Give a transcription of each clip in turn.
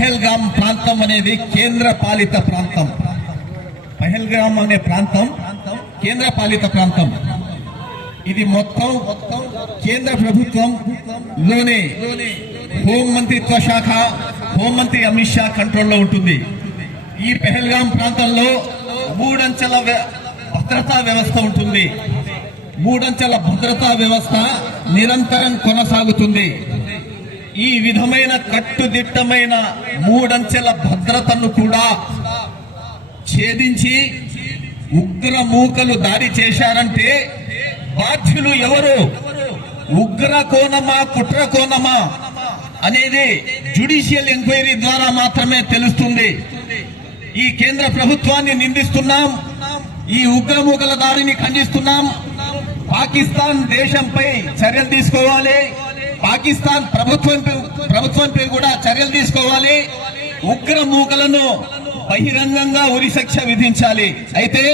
పహల్గాం ప్రాంతం అనేది కేంద్ర పాలిత ప్రాంతం. పహల్గాం అనే ప్రాంతం కేంద్ర పాలిత ప్రాంతం. ఇది మొత్తం కేంద్ర ప్రభుత్వంలోనే హోంమంత్రిత్వ శాఖ, హోంమంత్రి అమిత్ షా కంట్రోల్లో ఉంటుంది. ఈ పహల్గాం ప్రాంతంలో మూడంచెల భద్రతా వ్యవస్థ ఉంటుంది. మూడంచెల భద్రతా వ్యవస్థ నిరంతరం కొనసాగుతుంది. ఈ విధమైన కట్టుదిట్టమైన మూడంచెల భద్రతను కూడా ఛేదించి ఉగ్ర మూకలు దాడి చేశారంటే బాధ్యులు ఎవరు, ఉగ్ర కోణమా కుట్ర కోణమా అనేది జ్యుడిషియల్ ఎంక్వైరీ ద్వారా మాత్రమే తెలుస్తుంది. ఈ కేంద్ర ప్రభుత్వాన్ని నిందిస్తున్నాం, ఈ ఉగ్రమూకల దాడిని ఖండిస్తున్నాం. పాకిస్తాన్ దేశంపై చర్యలు తీసుకోవాలి, పాకిస్తాన్ ప్రభుత్వంపై కూడా చర్యలు తీసుకోవాలి. ఉగ్రమూకలను బహిరంగంగా ఉరిశిక్ష విధించాలి. అయితే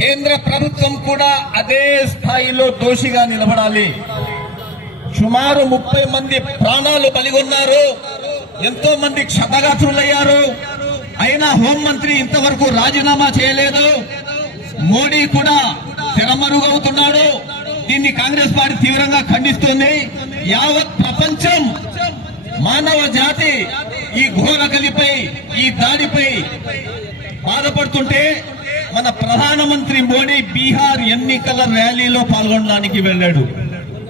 కేంద్ర ప్రభుత్వం కూడా అదే స్థాయిలో దోషిగా నిలబడాలి. సుమారు 30 మంది ప్రాణాలు బలిగొన్నారు, ఎంతో మంది క్షతగాత్రులయ్యారు. అయినా హోంమంత్రి ఇంతవరకు రాజీనామా చేయలేదు. మోడీ కూడా తెరమరుగవుతున్నాడు. దీన్ని కాంగ్రెస్ పార్టీ తీవ్రంగా ఖండిస్తుంది. యావత్ ప్రపంచం, మానవ జాతి ఈ ఘోరగలిపై, ఈ దాడిపై బాధపడుతుంటే మన ప్రధానమంత్రి మోడీ బీహార్ ఎన్నికల ర్యాలీలో పాల్గొనడానికి వెళ్ళాడు.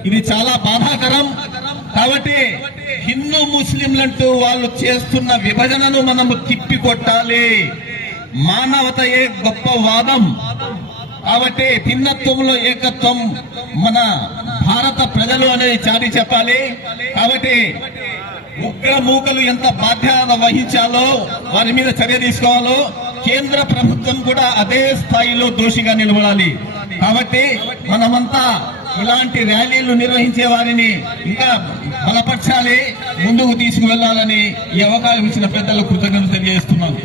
ఇది చాలా బాధాకరం. కాబట్టి హిందూ ముస్లింలంటూ వాళ్ళు చేస్తున్న విభజనను మనము తిప్పికొట్టాలి. మానవతయే గొప్ప వాదం. కాబట్టి భిన్నత్వంలో ఏకత్వం మన భారత ప్రజలు అనేది చాటి చెప్పాలి. కాబట్టి ఉగ్రమూకలు ఎంత బాధ్యత వహించాలో, వారి మీద చర్య తీసుకోవాలో కేంద్ర ప్రభుత్వం కూడా అదే స్థాయిలో దోషిగా నిలబడాలి. కాబట్టి మనమంతా ఇలాంటి ర్యాలీలు నిర్వహించే వారిని ఇంకా బలపరచాలి, ముందుకు తీసుకువెళ్లాలని ఈ అవకాశం ఇచ్చిన పెద్దలకు కృతజ్ఞతలు తెలియజేస్తున్నాను.